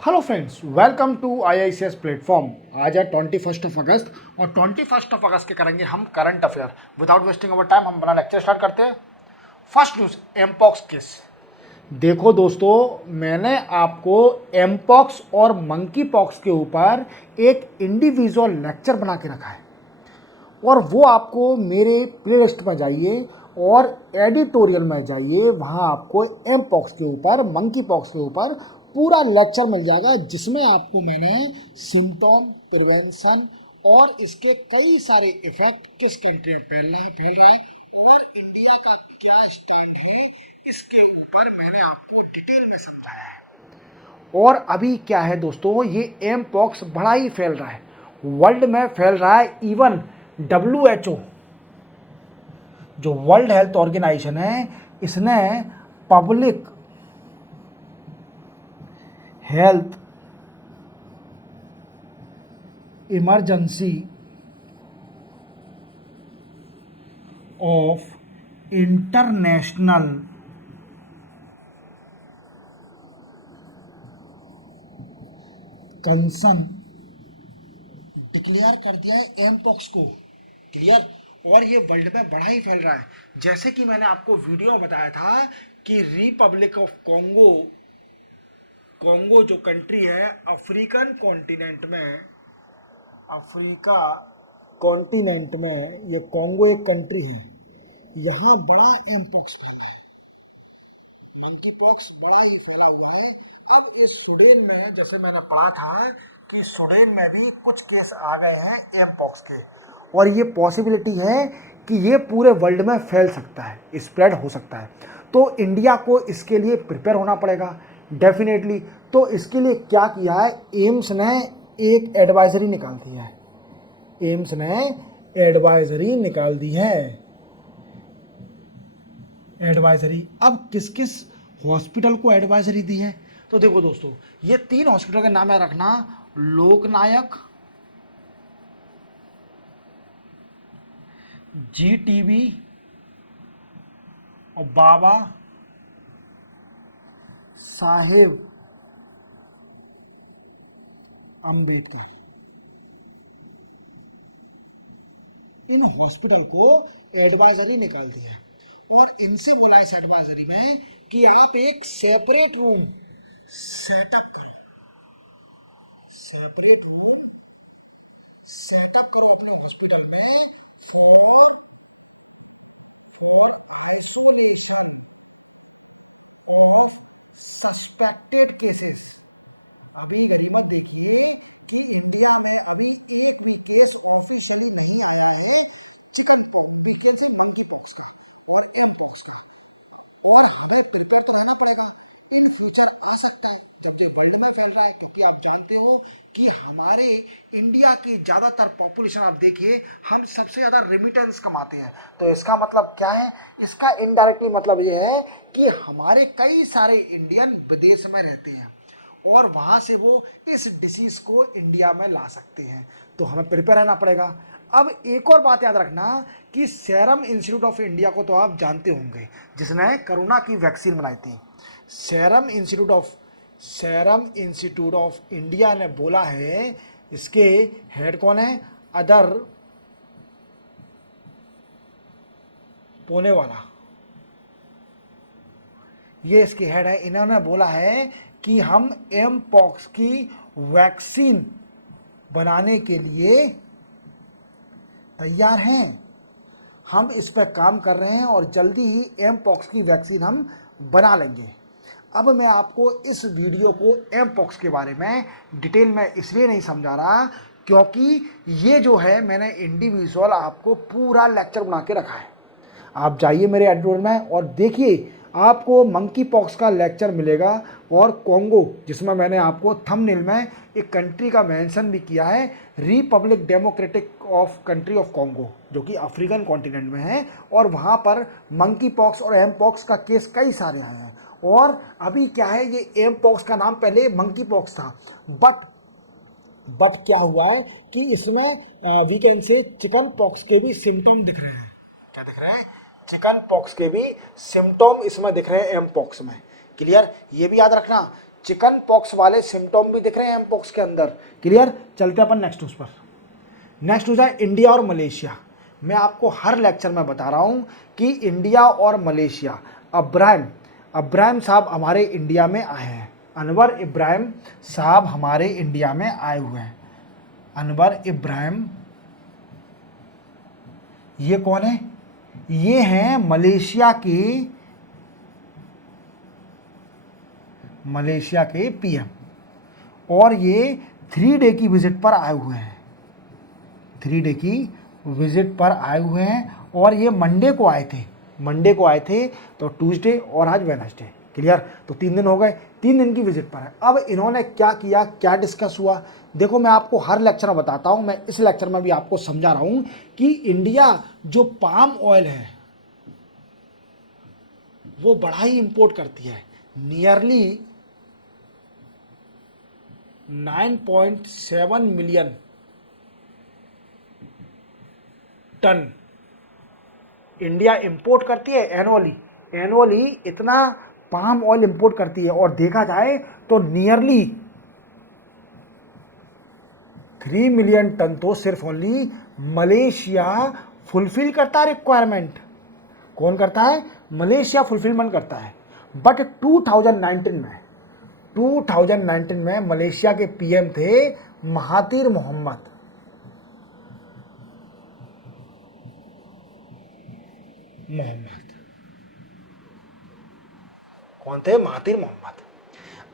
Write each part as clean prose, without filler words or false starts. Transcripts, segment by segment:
Hello friends, welcome to IICS platform. आज है 21 अगस्त और 21 अगस्त के करेंगे हम current affair. Without wasting our time हम अपना लेक्चर स्टार्ट करते हैं। First news, mpox case. देखो दोस्तों, मैंने आपको एमपॉक्स और मंकी पॉक्स के ऊपर एक इंडिविजुअल लेक्चर बना के रखा है और वो आपको मेरे प्लेलिस्ट में जाइए और एडिटोरियल में जाइए, वहाँ आपको एम पॉक्स के ऊपर, मंकी पॉक्स के ऊपर पूरा लेक्चर मिल जाएगा, जिसमें आपको मैंने सिम्टोम, प्रिवेंशन और इसके कई सारे इफ़ेक्ट किस कंट्री में फैल रहा है और इंडिया का क्या स्टैंड है, इसके ऊपर मैंने आपको डिटेल में समझाया है। और अभी क्या है दोस्तों, ये एम पॉक्स बड़ा ही फैल रहा है, वर्ल्ड में फैल रहा है। इवन WHO जो वर्ल्ड हेल्थ ऑर्गेनाइजेशन है, इसने public health emergency of international concern declare कर दिया है एम पॉक्स को। क्लियर? और ये वर्ल्ड में बड़ा ही फैल रहा है। जैसे कि मैंने आपको वीडियो में बताया था कि रिपब्लिक ऑफ कॉन्गो जो कंट्री है अफ्रीकन कॉन्टिनेंट में, अफ्रीका कॉन्टिनेंट में ये कॉन्गो एक कंट्री है, यहाँ बड़ा एम पॉक्स फैला है, मंकी पॉक्स बड़ा ही फैला हुआ है। अब इस सूडान में, जैसे मैंने पढ़ा था कि सूडान में भी कुछ केस आ गए हैं एम पॉक्स के, और ये पॉसिबिलिटी है कि ये पूरे वर्ल्ड में फैल सकता है, स्प्रेड हो सकता है। तो इंडिया को इसके लिए प्रिपेयर होना पड़ेगा डेफिनेटली। तो इसके लिए क्या किया है, एम्स ने एक एडवाइजरी निकाल दी है। एम्स ने एडवाइजरी निकाल दी है, एडवाइजरी। अब किस किस हॉस्पिटल को एडवाइजरी दी है, तो देखो दोस्तों, ये 3 हॉस्पिटल के नाम याद रखना, लोकनायक, GTB और बाबा साहेब अंबेडकर। इन हॉस्पिटल को एडवाइजरी निकाल दी है और इनसे बोला इस एडवाइजरी में कि आप एक सेपरेट रूम सेटअप करो, सेपरेट रूम सेटअप करो अपने हॉस्पिटल में for isolation of suspected cases. अभी गरीमत देखिए कि इंडिया में अभी एक भी केस ऑफिशियली नहीं आया है चिकन पॉक्स से मंकी पॉक्स का और एम पॉक्स का, और हमें प्रिपेयर तो रहना पड़ेगा। इन फ्यूचर आ सकता है जब ये वर्ल्ड में फैल रहा है, क्योंकि आप जानते हो कि हमारे इंडिया की ज़्यादातर पॉपुलेशन, आप देखिए हम सबसे ज़्यादा रिमिटेंस कमाते हैं। तो इसका मतलब क्या है, इसका इनडायरेक्टली मतलब ये है कि हमारे कई सारे इंडियन विदेश में रहते हैं और वहाँ से वो इस डिसीज़ को इंडिया में ला सकते हैं। तो हमें प्रिपेयर रहना पड़ेगा। अब एक और बात याद रखना कि सीरम इंस्टीट्यूट ऑफ इंडिया को तो आप जानते होंगे, जिसने कोरोना की वैक्सीन बनाई थी। सीरम इंस्टीट्यूट ऑफ इंडिया ने बोला है, इसके हेड कौन है, अदर पूनेवाला, ये इसके हेड है। इन्होंने बोला है कि हम एम पॉक्स की वैक्सीन बनाने के लिए तैयार हैं, हम इस पर काम कर रहे हैं और जल्दी ही एम पॉक्स की वैक्सीन हम बना लेंगे। अब मैं आपको इस वीडियो को एम पॉक्स के बारे में डिटेल में इसलिए नहीं समझा रहा क्योंकि ये जो है मैंने इंडिविजुअल आपको पूरा लेक्चर बना के रखा है। आप जाइए मेरे एडिटोरियल में और देखिए, आपको मंकी पॉक्स का लेक्चर मिलेगा और कॉन्गो, जिसमें मैंने आपको थंबनेल में एक कंट्री का मेंशन भी किया है, Republic democratic of country of Congo, जो कि अफ्रीकन कॉन्टिनेंट में है, और वहाँ पर मंकी पॉक्स और एम पॉक्स का केस कई सारे आए हैं। और अभी क्या है, ये एम पॉक्स का नाम पहले मंकी पॉक्स था, बट क्या हुआ है कि इसमें we can say chickenpox के भी सिम्टोम दिख रहे हैं। क्या दिख रहे हैं, चिकन पॉक्स के भी सिम्टोम इसमें दिख रहे हैं एम पॉक्स में। क्लियर? ये भी याद रखना, चिकन पॉक्स वाले सिम्टोम भी दिख रहे हैं एम पॉक्स के अंदर। क्लियर, चलते अपन नेक्स्ट न्यूज़ पर। नेक्स्ट न्यूज़ है इंडिया और मलेशिया। मैं आपको हर लेक्चर में बता रहा हूं कि इंडिया और मलेशिया, अब्राहिम साहब हमारे इंडिया में आए हैं। अनवर इब्राहिम साहब हमारे इंडिया में आए हुए हैं। अनवर इब्राहिम, ये कौन है? ये हैं मलेशिया के पीएम, और ये 3 डे की विजिट पर आए हुए हैं। 3 डे की विजिट पर आए हुए हैं, और ये मंडे को आए थे, तो ट्यूसडे और आज वेडनेसडे। क्लियर, तो 3 दिन हो गए, 3 दिन की विजिट पर है। अब इन्होंने क्या किया, क्या डिस्कस हुआ, देखो मैं आपको हर लेक्चर में बताता हूं, मैं इस लेक्चर में भी आपको समझा रहा हूं कि इंडिया जो पाम ऑयल है वो बड़ा ही इंपोर्ट करती है। Nearly 9.7 million ton India import करती है एनुअली इतना पाम ऑयल इंपोर्ट करती है। और देखा जाए तो नियरली 3 मिलियन टन तो सिर्फ ओनली मलेशिया फुलफिल करता है रिक्वायरमेंट। कौन करता है? मलेशिया फुलफिलमेंट करता है। बट 2019 में मलेशिया के पीएम थे महातिर मोहम्मद। कौन थे? Mahathir Mohamad.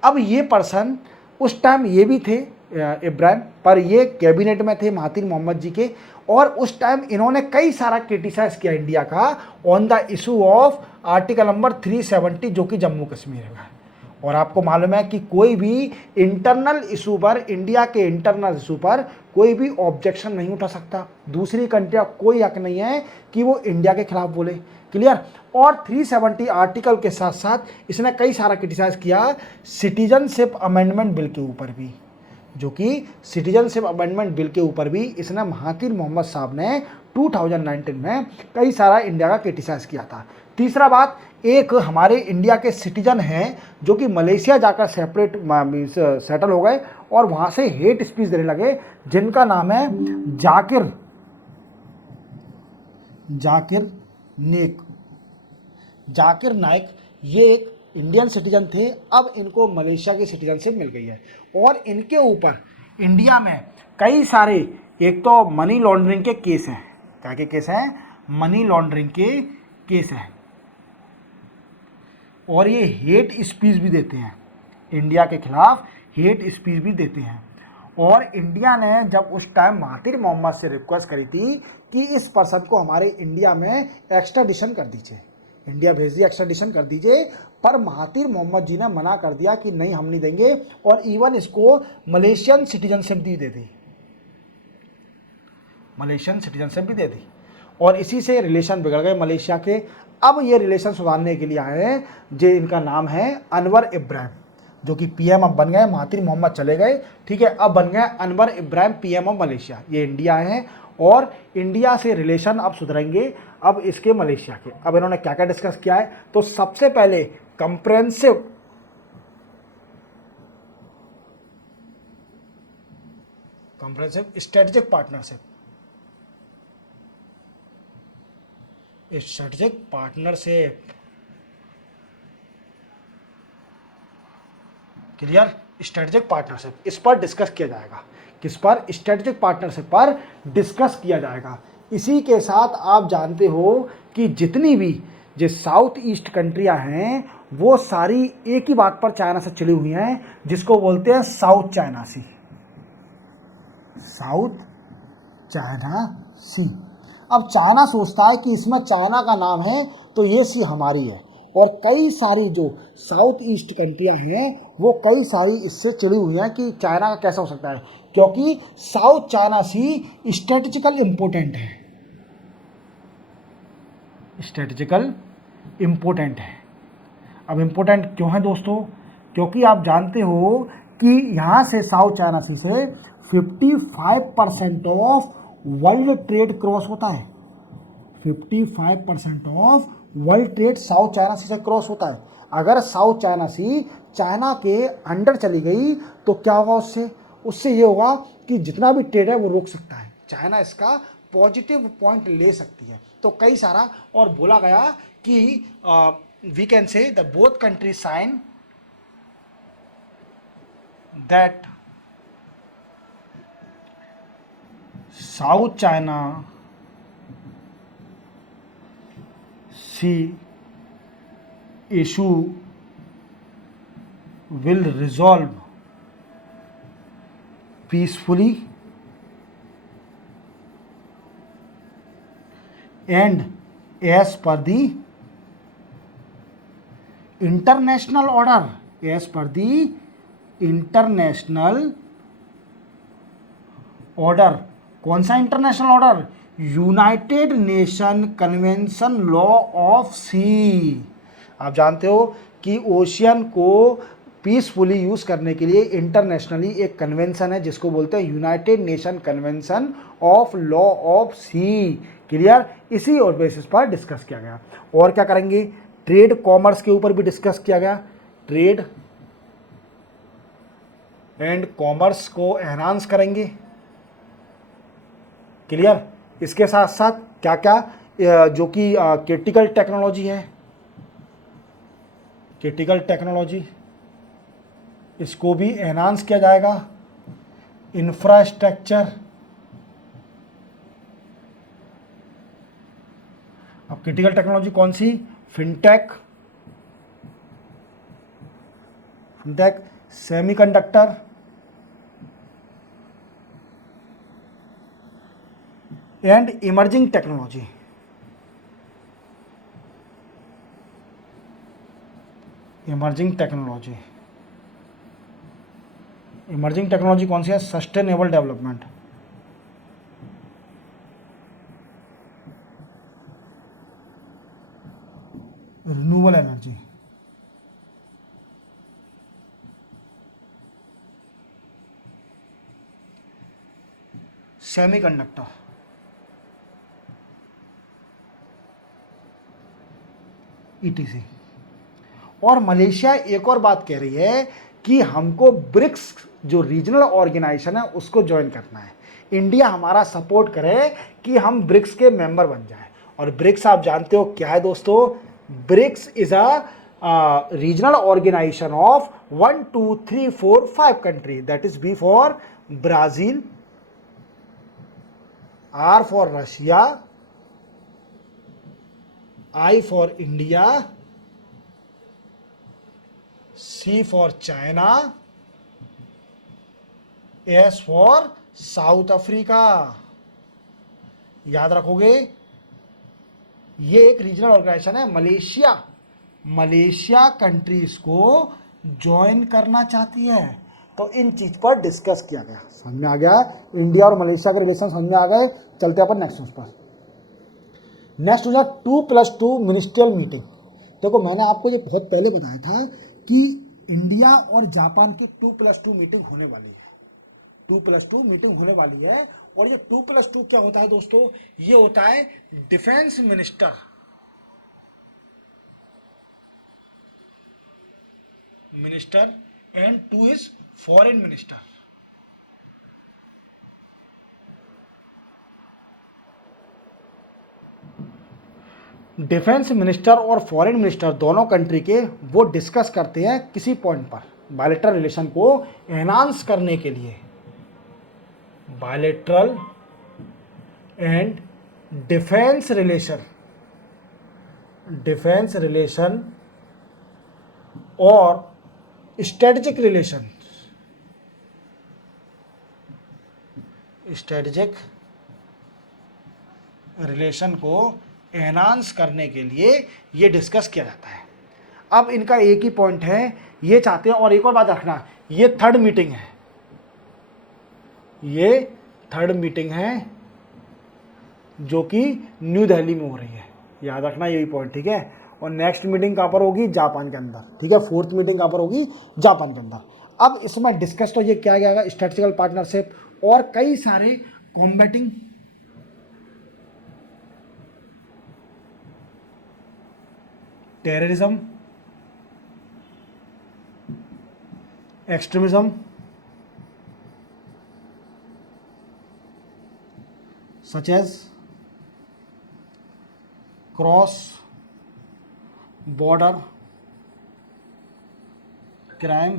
अब ये पर्सन उस टाइम ये भी थे इब्राहिम, पर ये कैबिनेट में थे महातिर मोहम्मद जी के, और उस टाइम इन्होंने कई सारा क्रिटिसाइज किया इंडिया का on the issue of article number 370 जो कि जम्मू कश्मीर का है। और आपको मालूम है कि कोई भी इंटरनल इशू पर, इंडिया के इंटरनल इशू पर कोई भी ऑब्जेक्शन नहीं उठा सकता। दूसरी कंट्री का कोई हक नहीं है कि वो इंडिया के खिलाफ बोले। क्लियर, और 370 आर्टिकल के साथ साथ इसने कई सारा क्रिटिसाइज किया सिटीजनशिप अमेंडमेंट बिल के ऊपर भी, जो कि सिटीजनशिप अमेंडमेंट बिल के ऊपर भी इसने महातिर मोहम्मद साहब ने 2019 में कई सारा इंडिया का क्रिटिसाइज किया था। तीसरा बात, एक हमारे इंडिया के सिटीजन हैं जो कि मलेशिया जाकर सेटल हो गए और वहाँ से हेट स्पीच देने लगे, जिनका नाम है जाकिर नाइक। ये एक इंडियन सिटीजन थे, अब इनको मलेशिया की सिटीजनशिप मिल गई है, और इनके ऊपर इंडिया में कई सारे, एक तो मनी लॉन्ड्रिंग के केस हैं। क्या के केस हैं? मनी लॉन्ड्रिंग के केस हैं, और ये हेट स्पीच भी देते हैं, इंडिया के खिलाफ हेट स्पीच भी देते हैं। और इंडिया ने जब उस टाइम महातिर मोहम्मद से रिक्वेस्ट करी थी कि इस पर्सन को हमारे इंडिया में एक्स्ट्राडिशन कर दीजिए, इंडिया भेज दिया, एक्स्ट्राडिशन कर दीजिए, पर महातिर मोहम्मद जी ने मना कर दिया कि नहीं हम नहीं देंगे, और इवन इसको मलेशियन सिटीजनशिप भी दे दी, और इसी से रिलेशन बिगड़ गए मलेशिया के। अब ये रिलेशन सुधारने के लिए आए हैं, जो इनका नाम है अनवर इब्राहिम, जो कि पीएम अब बन गए। महातिर मोहम्मद चले गए, ठीक है, अब बन गए Anwar Ibrahim PM of Malaysia. ये इंडिया है, और इंडिया से रिलेशन अब सुधरेंगे अब इसके मलेशिया के। अब इन्होंने क्या क्या डिस्कस किया है, तो सबसे पहले comprehensive strategic partnership, clear, strategic partnership, इस पर डिस्कस किया जाएगा। किस पर? स्ट्रेटेजिक पार्टनरशिप पर डिस्कस किया जाएगा। इसी के साथ आप जानते हो कि जितनी भी जो साउथ ईस्ट कंट्रियां हैं वो सारी एक ही बात पर चाइना से चिड़ी हुई हैं, जिसको बोलते हैं साउथ चाइना सी। अब चाइना सोचता है कि इसमें चाइना का नाम है तो ये सी हमारी है, और कई सारी जो साउथ ईस्ट कंट्रियां हैं वो कई सारी इससे चिड़ी हुई हैं कि चाइना का कैसा हो सकता है, क्योंकि साउथ चाइना सी स्ट्रेटेजिकल इंपॉर्टेंट है। अब इंपॉर्टेंट क्यों है दोस्तों? क्योंकि आप जानते हो कि यहाँ से साउथ चाइना सी से 55% ऑफ वर्ल्ड ट्रेड क्रॉस होता है। 55% of world trade South China Sea से क्रॉस होता है। अगर साउथ चाइना सी चाइना के अंडर चली गई तो क्या होगा उससे? उससे ये होगा कि जितना भी ट्रेड है वो रोक सकता है, चाइना इसका पॉजिटिव पॉइंट ले सकती है। तो कई सारा और बोला गया कि we can say the both country sign that South China Sea issue will resolve peacefully and as per the international order, as per the international order। कौन सा international order? United nation Convention law of sea. आप जानते हो कि ocean को peacefully use करने के लिए इंटरनेशनली एक कन्वेंशन है जिसको बोलते हैं united nation convention of law of sea. Clear? इसी और बेसिस पर डिस्कस किया गया। और क्या करेंगे? ट्रेड कॉमर्स के ऊपर भी डिस्कस किया गया। ट्रेड एंड कॉमर्स को एनहांस करेंगे। क्लियर? इसके साथ साथ क्या क्या जो कि क्रिटिकल टेक्नोलॉजी है, क्रिटिकल टेक्नोलॉजी, इसको भी एनहांस किया जाएगा। इंफ्रास्ट्रक्चर, अब क्रिटिकल टेक्नोलॉजी कौन सी? Fintech, fintech, semiconductor and emerging technology. Emerging technology, emerging technology कौन सी है? Sustainable development, renewable energy, semiconductor, etc. और मलेशिया एक और बात कह रही है कि हमको ब्रिक्स जो रीजनल ऑर्गेनाइजेशन है उसको ज्वाइन करना है। इंडिया हमारा सपोर्ट करे कि हम ब्रिक्स के मेंबर बन जाए। और ब्रिक्स आप जानते हो क्या है दोस्तों? BRICS is a regional organization of 1 2 3 4 5 country. That is B for Brazil, R for Russia, I for India, C for China, S for South Africa. याद रखोगे? ये एक रीजनल ऑर्गेनाइजेशन है। मलेशिया कंट्रीज को ज्वाइन करना चाहती है। तो इन चीज पर डिस्कस किया गया। समझ में आ गया? इंडिया और मलेशिया के रिलेशन समझ में आ गए। चलते अपन नेक्स्ट न्यूज पर। नेक्स्ट हो जाए 2+2 मिनिस्ट्रियल मीटिंग। देखो मैंने आपको ये बहुत पहले बताया था कि इंडिया और जापान की 2+2 मीटिंग होने वाली है। 2+2 मीटिंग होने वाली है। और ये 2+2 क्या होता है दोस्तों? ये होता है defence minister and 2 is foreign minister. Defence minister और फॉरेन मिनिस्टर दोनों कंट्री के वो डिस्कस करते हैं किसी पॉइंट पर बायलैटरल रिलेशन को एनहांस करने के लिए। बायलैटरल एंड डिफेंस रिलेशन और स्ट्रेटेजिक रिलेशन को एनहांस करने के लिए ये डिस्कस किया जाता है। अब इनका एक ही पॉइंट है, ये चाहते हैं। और एक और बात रखना, ये थर्ड मीटिंग है, ये थर्ड मीटिंग है जो कि न्यू दिल्ली में हो रही है। याद रखना यही पॉइंट, ठीक है। और नेक्स्ट मीटिंग कहाँ पर होगी? जापान के अंदर, ठीक है। फोर्थ मीटिंग कहाँ पर होगी? जापान के अंदर। अब इसमें डिस्कस तो ये क्या गया? स्ट्रेटेजिकल पार्टनरशिप और कई सारे combating terrorism, extremism, such as cross border crime,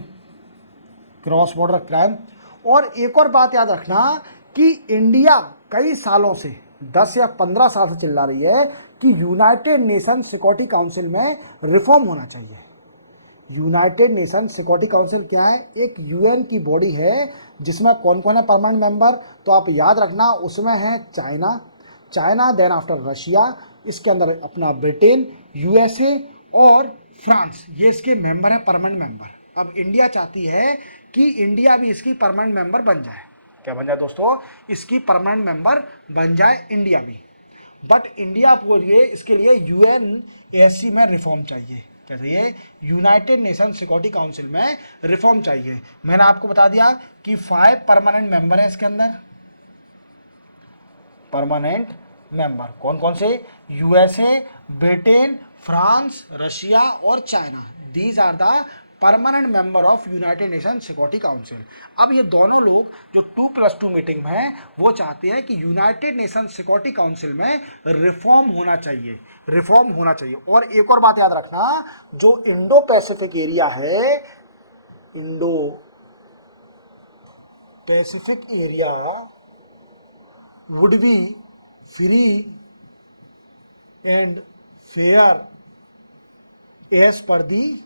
cross border crime. और एक और बात याद रखना कि इंडिया कई सालों से 10 या 15 साल से चिल्ला रही है कि यूनाइटेड नेशन सिक्योरिटी काउंसिल में रिफॉर्म होना चाहिए। यूनाइटेड नेशन सिक्योरिटी काउंसिल क्या है? एक यूएन की बॉडी है जिसमें कौन कौन है परमानेंट मेंबर? तो आप याद रखना उसमें है चाइना, देन आफ्टर रशिया, इसके अंदर अपना ब्रिटेन, यूएसए और फ्रांस, ये इसके मेंबर है, परमानेंट मेंबर। अब इंडिया चाहती है कि इंडिया भी इसकी परमानेंट मेंबर बन जाए। क्या बन जाए दोस्तों? इसकी परमानेंट मेंबर बन जाए इंडिया भी। बट इंडिया को लिए इसके लिए यूएनएससी में रिफॉर्म चाहिए। क्या चाहिए? यूनाइटेड नेशन सिक्योरिटी काउंसिल में रिफॉर्म चाहिए। मैंने आपको बता दिया कि 5 परमानेंट मेंबर हैं इसके अंदर। परमानेंट मेंबर कौन कौन से? यूएसए, ब्रिटेन, फ्रांस, रशिया और China. These are the permanent member of united nation security council. अब ये दोनों लोग जो 2+2 मीटिंग में हैं वो चाहते हैं कि यूनाइटेड नेशन सिक्योरिटी काउंसिल में रिफॉर्म होना चाहिए, रिफॉर्म होना चाहिए। और एक और बात याद रखना, जो इंडो पैसिफिक एरिया है, Indo Pacific area would be free and fair as per the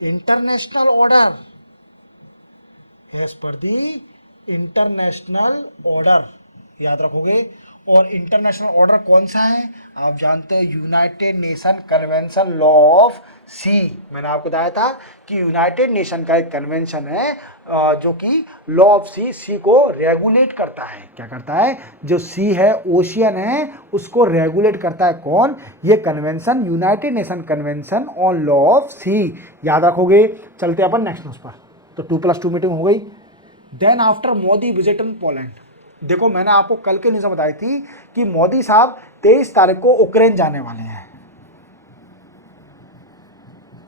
international order, as per the international order. याद रखोगे। और इंटरनेशनल ऑर्डर कौन सा है? आप जानते हो United nation Convention law of sea. मैंने आपको बताया था कि यूनाइटेड नेशन का एक कन्वेंशन है जो कि लॉ ऑफ सी को रेगुलेट करता है। क्या करता है? जो सी है, ओशियन है, उसको रेगुलेट करता है कौन? ये convention, United nation Convention on law of sea. याद रखोगे। चलते अपन नेक्स्ट न्यूज़ पर। तो 2+2 मीटिंग हो गई। Then after Modi visit in Poland. देखो मैंने आपको कल के न्यूज़ बताई थी कि मोदी साहब 23 तारीख को यूक्रेन जाने वाले हैं।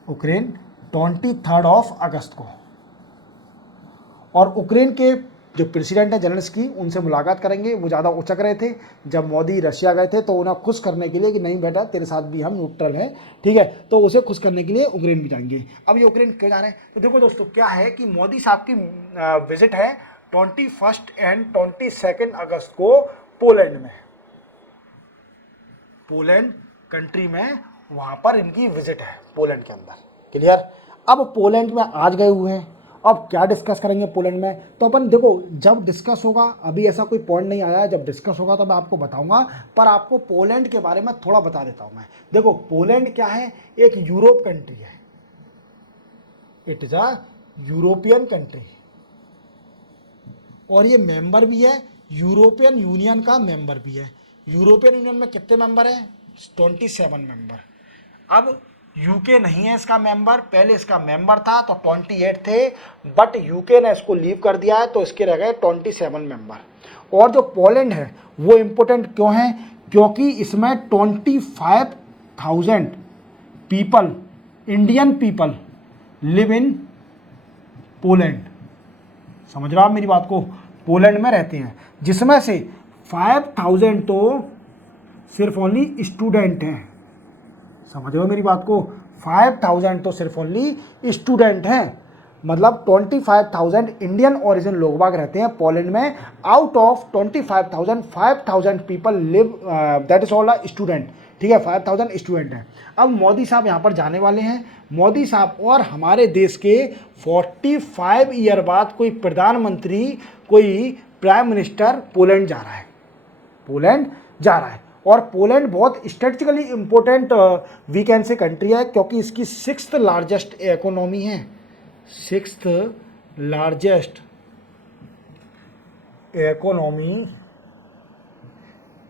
यूक्रेन 23 अगस्त को। और यूक्रेन के जो प्रेसिडेंट है जेलेंस्की, उनसे मुलाकात करेंगे। वो ज़्यादा उचक रहे थे जब मोदी रशिया गए थे, तो उन्हें खुश करने के लिए कि नहीं बेटा तेरे साथ भी हम न्यूट्रल हैं, ठीक है, तो उसे खुश करने के लिए यूक्रेन भी जाएंगे। अब ये यूक्रेन क्यों जा रहे हैं? तो देखो दोस्तों क्या है कि मोदी साहब की विजिट है 21 एंड 22 अगस्त को पोलैंड में, पोलैंड कंट्री में, वहाँ पर इनकी विजिट है पोलैंड के अंदर। क्लियर? अब पोलैंड में आज गए हुए हैं, अब क्या डिस्कस करेंगे पोलैंड में? तो अपन देखो जब डिस्कस होगा, अभी ऐसा कोई पॉइंट नहीं आया है, जब डिस्कस होगा तो मैं आपको बताऊंगा, पर आपको पोलैंड के बारे में थोड़ा बता देता हूं मैं। देखो पोलैंड क्या है? एक यूरोप कंट्री है, it is a European country, और ये मेंबर भी है, यूरोपियन यूनियन का मेंबर भी है। यूरोपियन यूनियन में कितने मेंबर हैं? 27 मेंबर। अब यूके नहीं है इसका मेंबर, पहले इसका मेंबर था तो 28 थे, बट यूके ने इसको लीव कर दिया है तो इसके रह गए 27 मेंबर। और जो पोलैंड है वो इम्पोर्टेंट क्यों है? क्योंकि इसमें 25,000 people, Indian people live in Poland. समझ रहे हो आप मेरी बात को? पोलैंड में रहते हैं, जिसमें से 5,000 तो सिर्फ ओनली स्टूडेंट हैं। समझ रहे हो मेरी बात को? 5,000 तो सिर्फ ओनली स्टूडेंट हैं, मतलब 25,000 इंडियन ओरिजिन लोग बाग रहते हैं पोलैंड में। Out of 25,000, 5,000 people live, that is all student, ठीक है, 5,000 स्टूडेंट हैं। अब मोदी साहब यहाँ पर जाने वाले हैं। मोदी साहब और हमारे देश के 45 ईयर बाद कोई प्रधानमंत्री, कोई प्राइम मिनिस्टर पोलैंड जा रहा है, पोलैंड जा रहा है। और पोलैंड बहुत strategically important we can say country है, क्योंकि इसकी 6th लार्जेस्ट इकोनॉमी है, 6th largest economy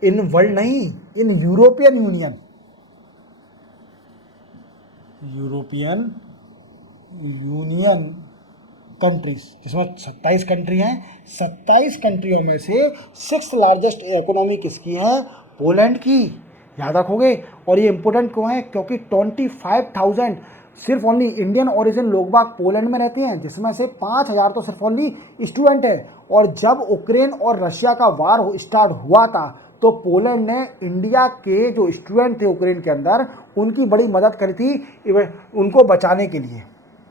in world, नहीं in European union, European union countries, जिसमें 27 कंट्री हैं। 27 कंट्रियों में से 6th लार्जेस्ट इकोनॉमी किसकी है? पोलैंड की। याद रखोगे। और ये इंपॉर्टेंट क्यों है, क्योंकि 25,000 सिर्फ ओनली इंडियन ओरिजिन लोग बाग पोलैंड में रहते हैं, जिसमें से 5,000 तो सिर्फ ओनली स्टूडेंट है। और जब यूक्रेन और रशिया का वार स्टार्ट हुआ था तो पोलैंड ने इंडिया के जो स्टूडेंट थे यूक्रेन के अंदर उनकी बड़ी मदद करी थी, उनको बचाने के लिए,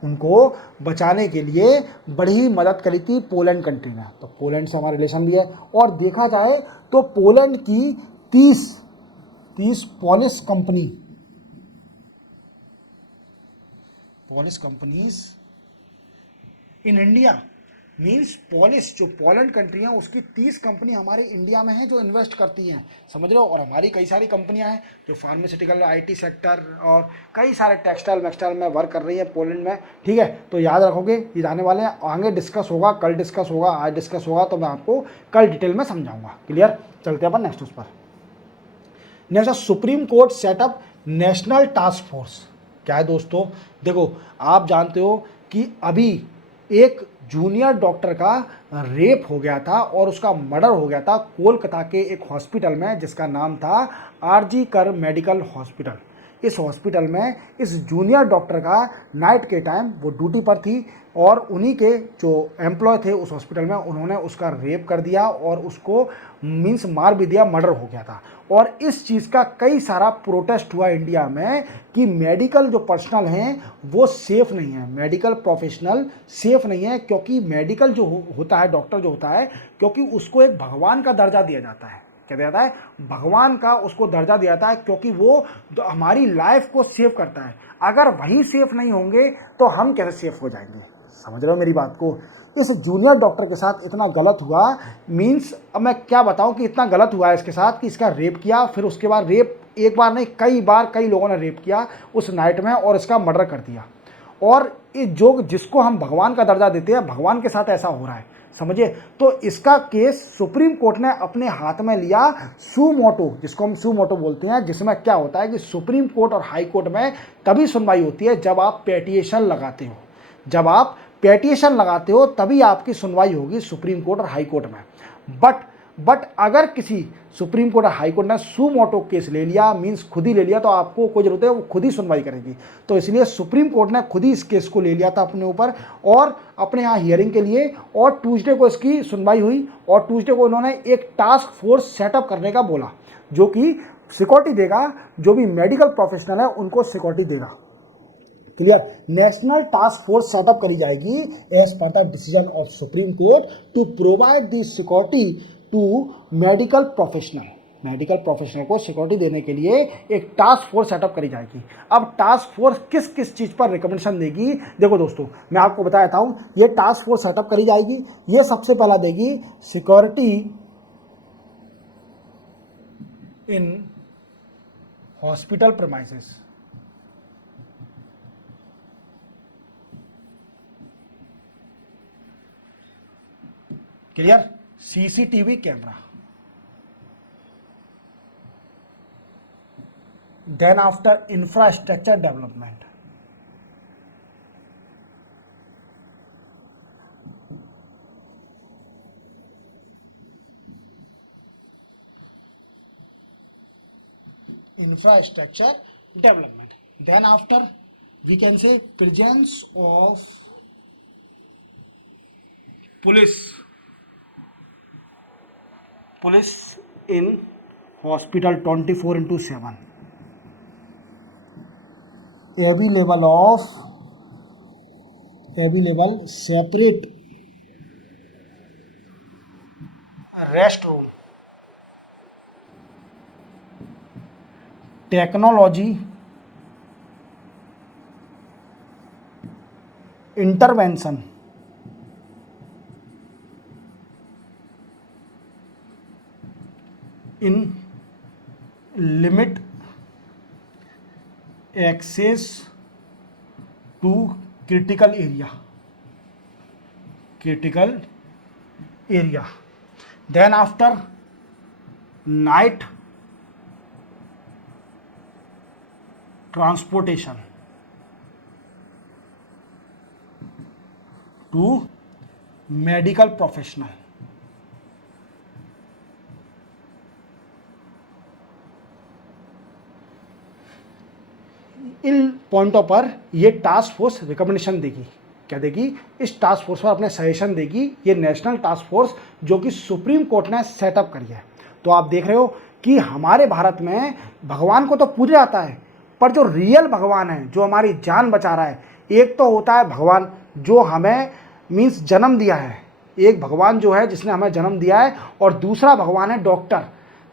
उनको बचाने के लिए बड़ी मदद करी थी पोलैंड कंट्री ने। तो पोलैंड से हमारा रिलेशन भी है। और देखा जाए तो पोलैंड की 30 polish companies in India, means polish जो पोलैंड कंट्री है उसकी 30 कंपनी हमारे इंडिया में हैं जो इन्वेस्ट करती हैं, समझ रहे हो। और हमारी कई सारी कंपनियां हैं जो फार्मास्यूटिकल, आईटी सेक्टर और कई सारे टेक्सटाइल में वर्क कर रही हैं पोलैंड में, ठीक है। तो याद रखोगे, ये जाने वाले हैं, आगे डिस्कस होगा, कल डिस्कस होगा, आज डिस्कस होगा, तो मैं आपको कल डिटेल में समझाऊंगा। क्लियर। चलते हैं अपन नेक्स्ट उस पर। Next supreme court setup national task force. क्या है दोस्तों, देखो आप जानते हो कि अभी एक जूनियर डॉक्टर का रेप हो गया था और उसका मर्डर हो गया था कोलकाता के एक हॉस्पिटल में जिसका नाम था आरजी कर मेडिकल हॉस्पिटल। इस हॉस्पिटल में इस जूनियर डॉक्टर का नाइट के टाइम वो ड्यूटी पर थी और उन्हीं के जो एम्प्लॉय थे उस हॉस्पिटल में उन्होंने उसका रेप कर दिया और उसको मीन्स मार भी दिया, मर्डर हो गया था। और इस चीज़ का कई सारा प्रोटेस्ट हुआ इंडिया में कि मेडिकल जो पर्सनल हैं वो सेफ़ नहीं है, मेडिकल प्रोफेशनल सेफ़ नहीं है, क्योंकि मेडिकल जो होता है, डॉक्टर जो होता है, क्योंकि उसको एक भगवान का दर्जा दिया जाता है। क्या दिया जाता है, भगवान का उसको दर्जा दिया जाता है, क्योंकि वो हमारी लाइफ को सेव करता है। अगर वही सेफ नहीं होंगे तो हम कैसे सेफ हो जाएंगे, समझ रहे हो मेरी बात को। इस जूनियर डॉक्टर के साथ इतना गलत हुआ, मीन्स अब मैं क्या बताऊं कि इतना गलत हुआ है इसके साथ कि इसका रेप किया, फिर उसके बाद रेप एक बार नहीं कई बार कई लोगों ने रेप किया उस नाइट में और इसका मर्डर कर दिया। और जो जिसको हम भगवान का दर्जा देते हैं, भगवान के साथ ऐसा हो रहा है, समझिए। तो इसका केस सुप्रीम कोर्ट ने अपने हाथ में लिया, सू मोटो, जिसको हम सू मोटो बोलते हैं, जिसमें क्या होता है कि सुप्रीम कोर्ट और हाई कोर्ट में तभी सुनवाई होती है जब आप पेटिशन लगाते हो। जब आप पेटिशन लगाते हो तभी आपकी सुनवाई होगी सुप्रीम कोर्ट और हाई कोर्ट में। बट अगर किसी सुप्रीम कोर्ट और हाई कोर्ट ने सू मोटो केस ले लिया, मीन्स खुद ही ले लिया, तो आपको कोई जरूरत है वो खुद ही सुनवाई करेगी। तो इसलिए सुप्रीम कोर्ट ने खुद ही इस केस को ले लिया था अपने ऊपर और अपने यहाँ हियरिंग के लिए, और ट्यूसडे को इसकी सुनवाई हुई और ट्यूसडे को उन्होंने एक टास्क फोर्स सेटअप करने का बोला जो कि सिक्योरिटी देगा, जो भी मेडिकल प्रोफेशनल है उनको सिक्योरिटी देगा। Clear. National task force setup करी जाएगी as per the decision of supreme court to provide the security to medical professional. Medical professional को सिक्योरिटी देने के लिए एक टास्क फोर्स सेटअप करी जाएगी। अब टास्क फोर्स किस किस चीज़ पर रिकमेंडेशन देगी, देखो दोस्तों मैं आपको बता देता हूँ। ये टास्क फोर्स सेटअप करी जाएगी, ये सबसे पहला देगी security in hospital premises. Clear. CCTV camera. Then after infrastructure development, infrastructure development. Then after we can say presence of police in hospital 24/7, available separate restroom, technology intervention in limit access to critical area. Then after night transportation to medical professional. पॉइंटों पर ये task force recommendation देगी। क्या देगी? इस task force पर अपने suggestion देगी, ये नेशनल टास्क फोर्स जो कि सुप्रीम कोर्ट ने सेटअप करी है। तो आप देख रहे हो कि हमारे भारत में भगवान को तो पूजा जाता है, पर जो रियल भगवान है, जो हमारी जान बचा रहा है, एक तो होता है भगवान जो हमें मीन्स जन्म दिया है, एक भगवान जो है जिसने हमें जन्म दिया है, और दूसरा भगवान है डॉक्टर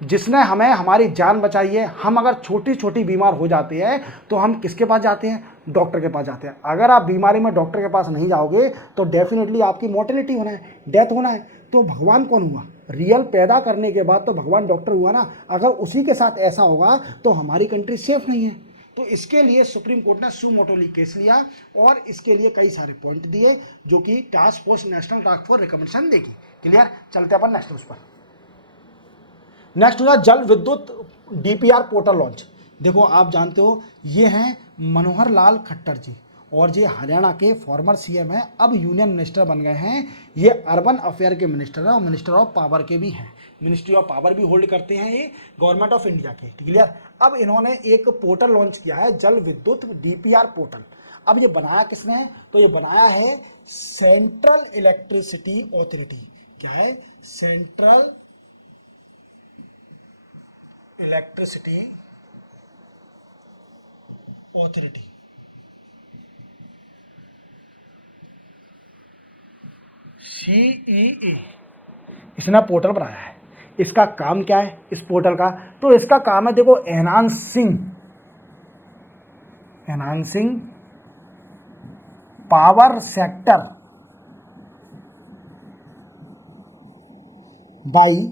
जिसने हमें हमारी जान बचाई है। हम अगर छोटी छोटी बीमार हो जाते हैं तो हम किसके पास जाते हैं? डॉक्टर के पास जाते हैं। अगर आप बीमारी में डॉक्टर के पास नहीं जाओगे तो डेफिनेटली आपकी मोर्टेलिटी होना है, डेथ होना है। तो भगवान कौन हुआ? रियल पैदा करने के बाद तो भगवान डॉक्टर हुआ ना। अगर उसी के साथ ऐसा होगा तो हमारी कंट्री सेफ नहीं है। तो इसके लिए सुप्रीम कोर्ट ने सू मोटोली केस लिया और इसके लिए कई सारे पॉइंट दिए जो कि task force, national task force recommendation देगी। क्लियर? चलते अपन नेक्स्ट न्यूज पर। नेक्स्ट हुआ जल विद्युत डीपीआर पोर्टल लॉन्च। देखो आप जानते हो ये हैं मनोहर लाल खट्टर जी, और ये हरियाणा के फॉर्मर सीएम हैं, अब यूनियन मिनिस्टर बन गए हैं। ये अर्बन अफेयर के मिनिस्टर हैं और मिनिस्टर ऑफ पावर के भी हैं, मिनिस्ट्री ऑफ पावर भी होल्ड करते हैं ये गवर्नमेंट ऑफ इंडिया के। क्लियर? अब इन्होंने एक पोर्टल लॉन्च किया है, जल विद्युत डीपीआर पोर्टल। अब ये बनाया किसने है? तो ये बनाया है सेंट्रल इलेक्ट्रिसिटी अथॉरिटी। क्या है? Central electricity authority. CEA इसने पोर्टल बनाया है। इसका काम क्या है इस पोर्टल का? तो इसका काम है, देखो, enhancing power sector by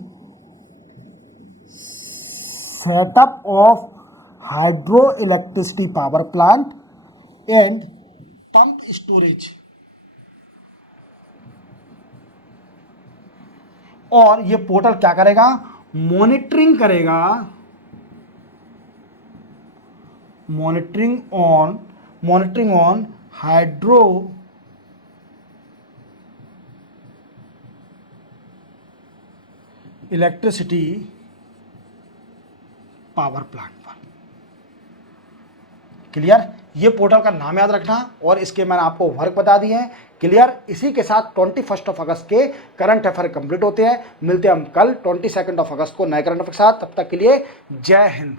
setup of hydro electricity power plant and pump storage. और ये पोर्टल क्या करेगा? मॉनिटरिंग करेगा, monitoring on hydro electricity power plant पर। क्लियर? ये पोर्टल का नाम याद रखना और इसके मैंने आपको वर्क बता दिए हैं। क्लियर? इसी के साथ 21 अगस्त के करंट अफेयर कंप्लीट होते हैं। मिलते हैं हम कल 22 अगस्त को नए करंट अफेयर के साथ। तब तक के लिए जय हिंद।